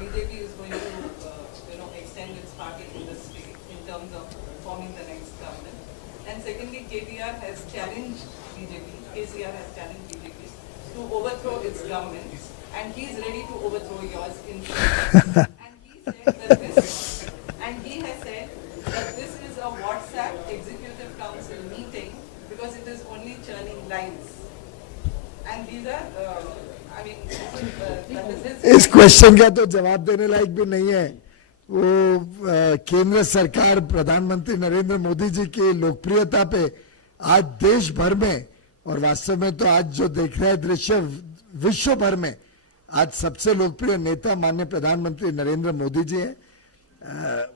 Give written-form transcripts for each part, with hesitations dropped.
BJP is going to, extend its party in the state in terms of forming the next government. And secondly, KTR has challenged BJP, KCR has challenged BJP to overthrow its government, and he is ready to overthrow yours in and he has said that this is a WhatsApp executive council meeting because it is only churning lines. And these are, इस question का तो जवाब देने लायक भी नहीं है। वो केंद्र सरकार प्रधानमंत्री नरेंद्र मोदी जी की लोकप्रियता पे आज देश भर में और वास्तव में तो आज जो देख रहे हैं दृश्य विश्व भर में आज सबसे लोकप्रिय नेता माननीय प्रधानमंत्री नरेंद्र मोदी जी हैं।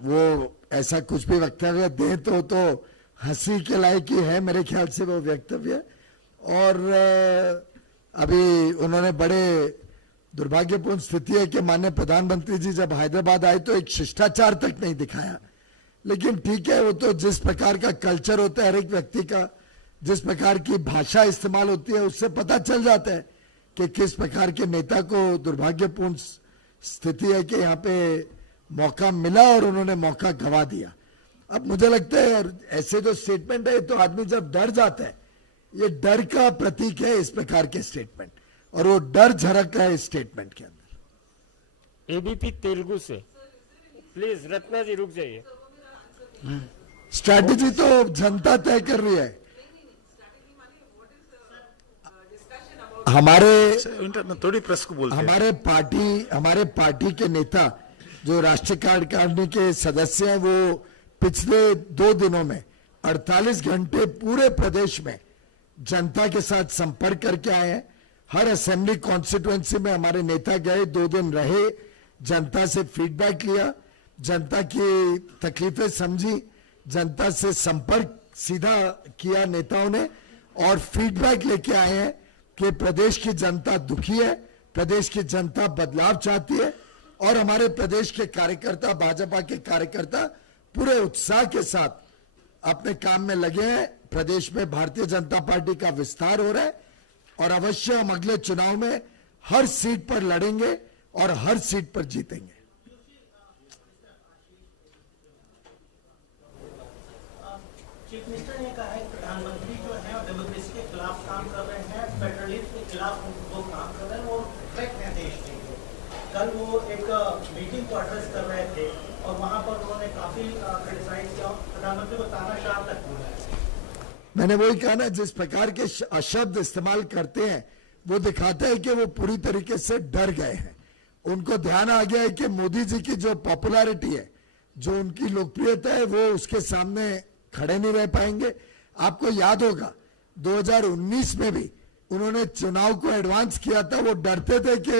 वो ऐसा कुछ भी वक्तव्य दें तो हंसी के लायक ही है मेरे ख्याल से वो वक्तव्य। और अभी उन्होंने बड़े दुर्भाग्यपूर्ण स्थिति है कि माननीय प्रधानमंत्री जी जब हैदराबाद आए तो एक शिष्टाचार तक नहीं दिखाया। लेकिन ठीक है, वो तो जिस प्रकार का कल्चर होता है हर एक व्यक्ति का, जिस प्रकार की भाषा इस्तेमाल होती है उससे पता चल जाता है कि किस प्रकार के नेता को दुर्भाग्यपूर्ण स्थिति है कि यहाँ पे मौका मिला और उन्होंने मौका गवा दिया। अब मुझे लगता है ऐसे जो स्टेटमेंट है तो आदमी जब डर जाता है, ये डर का प्रतीक है इस प्रकार के स्टेटमेंट, और वो डर झलक है इस स्टेटमेंट के अंदर। एबीपी तेलुगु से प्लीज रत्ना जी रुक जाइए। स्ट्रैटेजी तो जनता तय कर रही है। थोड़ी प्रेस को बोलते हैं। हमारे पार्टी के नेता जो राष्ट्रीय कार्यकारिणी के सदस्य हैं वो पिछले 2 दिनों में 48 घंटे पूरे प्रदेश में जनता के साथ संपर्क करके आए हैं। हर असेंबली कॉन्स्टिट्यूएंसी में हमारे नेता गए, 2 दिन रहे, जनता से फीडबैक लिया, जनता की तकलीफें समझी, जनता से संपर्क सीधा किया नेताओं ने और फीडबैक लेके आए हैं कि प्रदेश की जनता दुखी है, प्रदेश की जनता बदलाव चाहती है और हमारे प्रदेश के कार्यकर्ता, भाजपा के कार्यकर्ता पूरे उत्साह के साथ अपने काम में लगे हैं। प्रदेश में भारतीय जनता पार्टी का विस्तार हो रहा है और अवश्य हम अगले चुनाव में हर सीट पर लड़ेंगे और हर सीट पर जीतेंगे। चीफ मिनिस्टर ने कहा है प्रधानमंत्री जो है डेमोक्रेसी के खिलाफ काम कर रहे हैं, फेडरलिज्म के खिलाफ वो काम कर रहे हैं और थ्रेट है देश के लिए। कल वो एक मीटिंग को एड्रेस कर रहे थे और वहां पर उन्होंने काफी क्रिटिसाइज किया, प्रधानमंत्री को तानाशाह तक बोला है। मैंने वही कहा ना, जिस प्रकार के शब्द इस्तेमाल करते हैं वो दिखाता है कि वो पूरी तरीके से डर गए हैं। उनको ध्यान आ गया है कि मोदी जी की जो पॉपुलैरिटी है, जो उनकी लोकप्रियता है, वो उसके सामने खड़े नहीं रह पाएंगे। आपको याद होगा 2019 में भी उन्होंने चुनाव को एडवांस किया था। वो डरते थे कि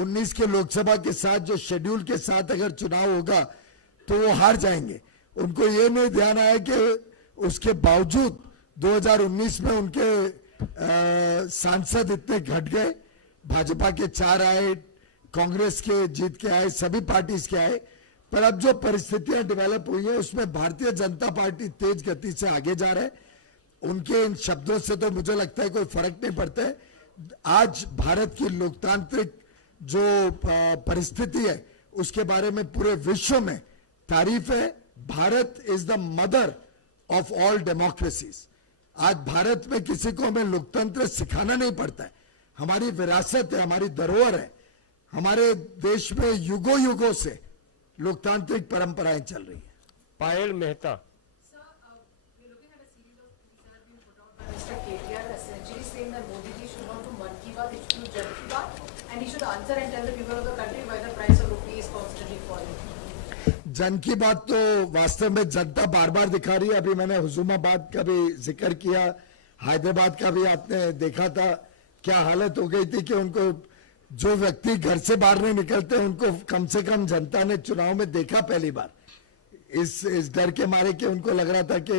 19 के लोकसभा के साथ जो शेड्यूल के साथ अगर चुनाव होगा तो वो हार जाएंगे। उनको ये नहीं ध्यान आया कि उसके बावजूद 2019 में उनके सांसद इतने घट गए, भाजपा के 4 आए, कांग्रेस के जीत के आए, सभी पार्टीज के आए। पर अब जो परिस्थितियां डेवलप हुई है उसमें भारतीय जनता पार्टी तेज गति से आगे जा रहा है। उनके इन शब्दों से तो मुझे लगता है कोई फर्क नहीं पड़ता है। आज भारत की लोकतांत्रिक जो परिस्थिति है उसके बारे में पूरे विश्व में तारीफ है। Bharat is the mother of all democracies. आज भारत में किसी को हमें लोकतंत्र सिखाना नहीं पड़ता है, हमारी विरासत है, हमारी धरोहर है। हमारे देश में युगों युगों से लोकतांत्रिक परंपराएं चल रही हैं। पायल Mehta. Mr. KTR essentially saying that Modi ji should not do Mann Ki Baat, he should do Jan Ki Baat, and he should answer and tell the people of the country why the price of rupee is constantly falling. जन की बात तो वास्तव में जनता बार बार दिखा रही है। अभी मैंने हुजूमाबाद का भी जिक्र किया, हैदराबाद का भी आपने देखा था क्या हालत हो गई थी कि उनको, जो व्यक्ति घर से बाहर नहीं निकलते उनको कम से कम जनता ने चुनाव में देखा पहली बार, इस डर के मारे कि उनको लग रहा था कि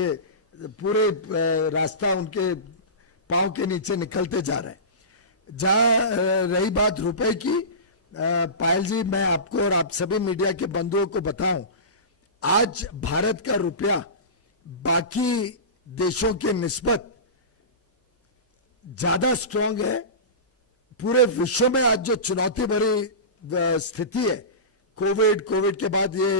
पूरे रास्ता उनके पांव के नीचे निकलते जा रहा है। जहां रही बात रुपए की, पायल जी, मैं आपको और आप सभी मीडिया के बंधुओं को बताऊं, आज भारत का रुपया बाकी देशों के निस्बत ज्यादा स्ट्रांग है। पूरे विश्व में आज जो चुनौती भरी स्थिति है कोविड के बाद ये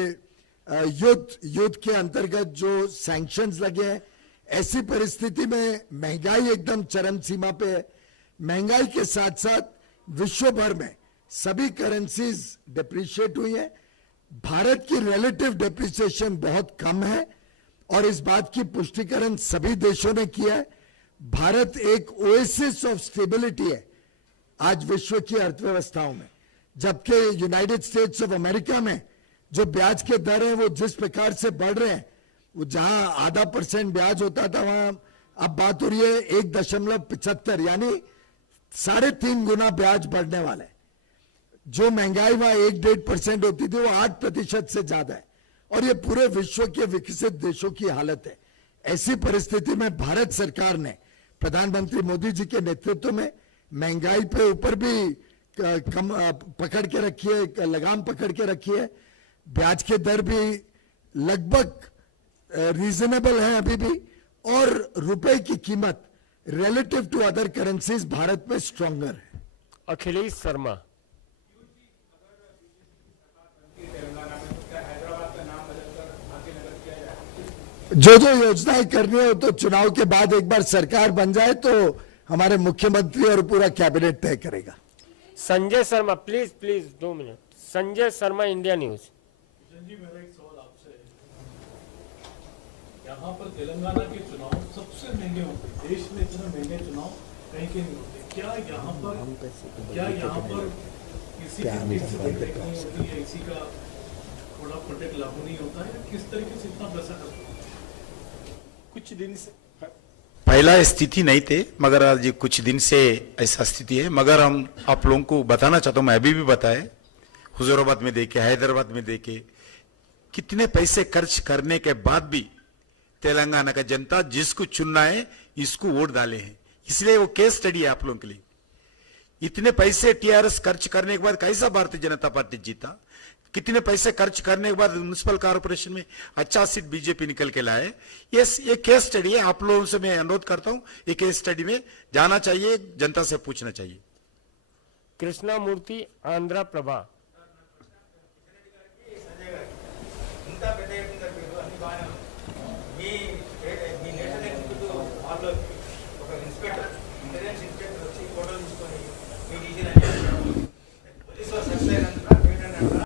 युद्ध के अंतर्गत जो सैंक्शंस लगे हैं, ऐसी परिस्थिति में महंगाई एकदम चरम सीमा पे है। महंगाई के साथ साथ विश्व भर में सभी करेंसीज डिप्रिशिएट हुई है। भारत की रिलेटिव डिप्रिसिएशन बहुत कम है और इस बात की पुष्टिकरण सभी देशों ने किया है। भारत एक ओएसिस ऑफ स्टेबिलिटी है आज विश्व की अर्थव्यवस्थाओं में, जबकि यूनाइटेड स्टेट्स ऑफ अमेरिका में जो ब्याज के दर हैं वो जिस प्रकार से बढ़ रहे हैं, वो जहां 0.5% ब्याज होता था वहां अब बात हो रही है 1.75 यानी 3.5 गुना ब्याज बढ़ने वाला है। जो महंगाई वहां 1-1.5% होती थी वो 8% से ज्यादा है और ये पूरे विश्व के विकसित देशों की हालत है। ऐसी परिस्थिति में भारत सरकार ने प्रधानमंत्री मोदी जी के नेतृत्व में महंगाई पे ऊपर भी कम पकड़ के रखी है, लगाम पकड़ के रखी है। ब्याज के दर भी लगभग रीजनेबल है अभी भी और रुपए की कीमत relative to other currencies Bharat में स्ट्रॉन्गर है। अखिलेश शर्मा। जो योजनाएं करनी हो तो चुनाव के बाद एक बार सरकार बन जाए तो हमारे मुख्यमंत्री और पूरा कैबिनेट तय करेगा। Sanjay Sharma please 2 minute. Sanjay Sharma, India news. जी मेरा एक सवाल आपसे है, यहाँ पर तेलंगाना के चुनाव सबसे महंगे होते हैं, देश में इतने महंगे चुनाव कहीं के नहीं होते। क्या यहाँ पर किसी की फीस प्रोटेक्ट नहीं होती है, किसी का थोड़ा प्रोटेक्ट लागू नहीं होता है, किस तरीके से इतना पैसा करते हैं? कुछ दिन से पहला स्थिति नहीं थे मगर आज कुछ दिन से ऐसा स्थिति है। मगर हम आप लोगों को बताना चाहता हूं, मैं अभी भी बताए, हुजूराबाद में देखे, हैदराबाद में देखे, कितने पैसे खर्च करने के बाद भी तेलंगाना का जनता जिसको चुनना है इसको वोट डाले हैं। इसलिए वो केस स्टडी है आप लोगों के लिए। इतने पैसे टीआरएस खर्च करने के बाद कैसा भारतीय जनता पार्टी जीता, कितने पैसे खर्च करने के बाद म्युनिसिपल कॉर्पोरेशन में 50 सीट बीजेपी निकल के लाए। ये केस स्टडी है, आप लोगों से मैं अनुरोध करता हूं ये केस स्टडी में जाना चाहिए, जनता से पूछना चाहिए। कृष्णा मूर्ति, आंध्र प्रभा।